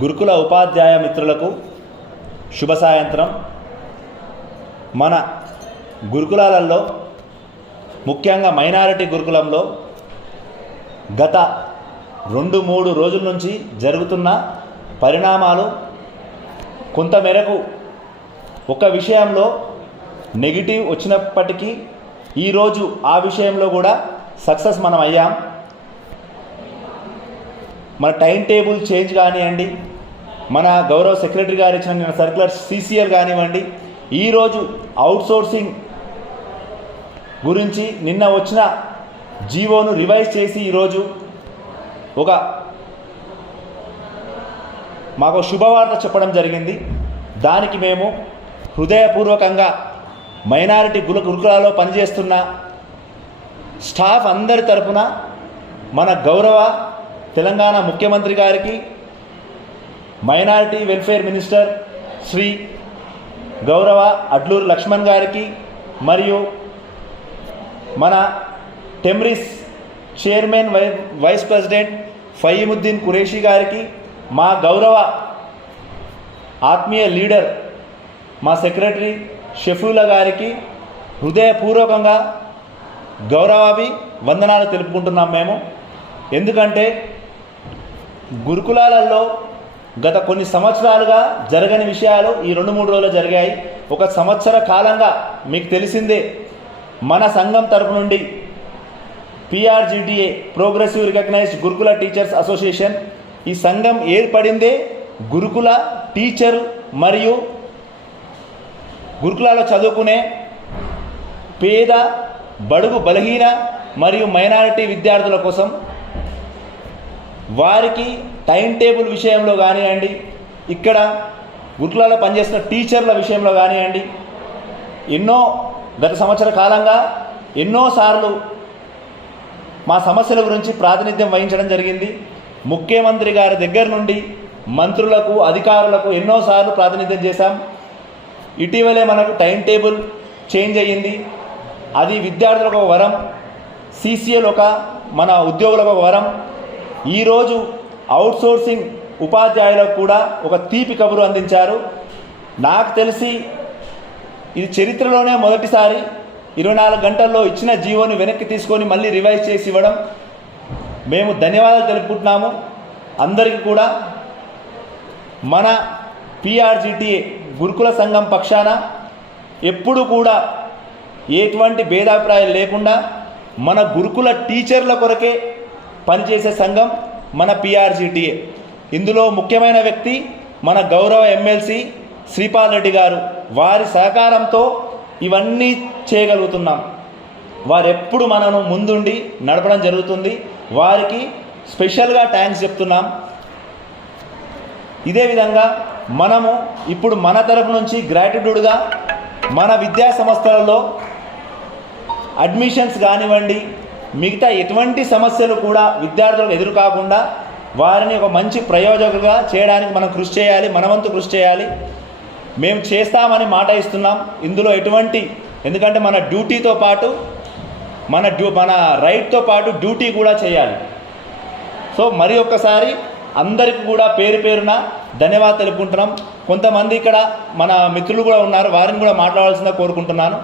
గురుకుల ఉపాధ్యాయ మిత్రులకు శుభ సాయంత్రం. మన గురుకులాలలో ముఖ్యంగా మైనారిటీ గురుకులంలో గత 2-3 రోజుల నుంచి జరుగుతున్న పరిణామాలు కొంతమేరకు ఒక విషయంలో నెగిటివ్ వచ్చినప్పటికీ ఈరోజు ఆ విషయంలో కూడా సక్సెస్ మనం అయ్యాం. మన టైం టేబుల్ చేంజ్ కానివ్వండి, మన గౌరవ సెక్రటరీ గారు ఇచ్చిన సర్క్యులర్ CCL కానివ్వండి, ఈరోజు అవుట్సోర్సింగ్ గురించి నిన్న వచ్చిన జీవోను రివైజ్ చేసి ఈరోజు మాకు శుభవార్త చెప్పడం జరిగింది. దానికి మేము హృదయపూర్వకంగా మైనారిటీ గురుకులాల్లో పనిచేస్తున్న స్టాఫ్ అందరి తరపున మన గౌరవ తెలంగాణ ముఖ్యమంత్రి గారికి, మైనారిటీ వెల్ఫేర్ మినిస్టర్ శ్రీ గౌరవ అడ్లూరు లక్ష్మణ్ గారికి, మరియు మన TEMRIS chairman vice president Faheemuddin Qureshi గారికి, మా గౌరవ ఆత్మీయ లీడర్ మా సెక్రటరీ షఫీలా గారికి హృదయపూర్వకంగా వందనాలు తెలుపుకుంటున్నాం మేము. ఎందుకంటే గురుకులాలలో గత కొన్ని సంవత్సరాలుగా జరగని విషయాలు ఈ 2-3 రోజులు జరిగాయి. 1 సంవత్సర కాలంగా మీకు తెలిసిందే, మన సంఘం తరపు నుండి PRGTA ప్రోగ్రెసివ్ రికగ్నైజ్డ్ గురుకుల టీచర్స్ అసోసియేషన్, ఈ సంఘం ఏర్పడిందే గురుకుల టీచర్ మరియు గురుకులాల్లో చదువుకునే పేద, బడుగు, బలహీన మరియు మైనారిటీ విద్యార్థుల కోసం. వారికి టైం టేబుల్ విషయంలో కానివ్వండి, ఇక్కడ గురుకులాల్లో పనిచేస్తున్న టీచర్ల విషయంలో కానివ్వండి, గత సంవత్సర కాలంగా ఎన్నోసార్లు మా సమస్యల గురించి ప్రాతినిధ్యం వహించడం జరిగింది. ముఖ్యమంత్రి గారి దగ్గర నుండి మంత్రులకు, అధికారులకు ఎన్నోసార్లు ప్రాతినిధ్యం చేశాం. ఇటీవలే మనకు టైం టేబుల్ చేంజ్ అయ్యింది. అది విద్యార్థులకు ఒక వరం, CCL మన ఉద్యోగులకు ఒక వరం. ఈరోజు అవుట్సోర్సింగ్ ఉపాధ్యాయులకు కూడా ఒక తీపి కబురు అందించారు. నాకు తెలిసి ఇది చరిత్రలోనే మొదటిసారి 24 గంటల్లో ఇచ్చిన జీవోని వెనక్కి తీసుకొని మళ్ళీ రివైజ్ చేసి ఇవ్వడం. మేము ధన్యవాదాలు తెలుపుకుంటున్నాము అందరికీ కూడా. మన PRGTA గురుకుల సంఘం పక్షాన ఎప్పుడు కూడా ఎటువంటి భేదాభిప్రాయాలు లేకుండా మన గురుకుల టీచర్ల కొరకే పనిచేసే సంఘం మన PRGTA. ఇందులో ముఖ్యమైన వ్యక్తి మన గౌరవ ఎమ్మెల్సీ శ్రీపాల్ రెడ్డి గారు. వారి సహకారంతో ఇవన్నీ చేయగలుగుతున్నాం. వారెప్పుడు మనను ముందుండి నడపడం జరుగుతుంది. వారికి స్పెషల్గా థ్యాంక్స్ చెప్తున్నాం. ఇదే విధంగా మనము ఇప్పుడు మన తరపు నుంచి గ్రాటిట్యూడ్గా మన విద్యా సంస్థలలో అడ్మిషన్స్ కానివ్వండి, మిగతా ఎటువంటి సమస్యలు కూడా విద్యార్థులకు ఎదురు కాకుండా వారిని ఒక మంచి ప్రయోజకులుగా చేయడానికి మనం కృషి చేయాలి, మనవంతు కృషి చేయాలి. మేము చేస్తామని మాట ఇస్తున్నాం. ఇందులో ఎందుకంటే మన డ్యూటీతో పాటు మన రైట్తో పాటు డ్యూటీ కూడా చేయాలి. సో మరి ఒక్కసారి అందరికీ కూడా పేరు పేరున ధన్యవాదాలు తెలుపుకుంటున్నాం. కొంతమంది ఇక్కడ మన మిత్రులు కూడా ఉన్నారు, వారిని కూడా మాట్లాడాల్సిందిగా కోరుకుంటున్నాను.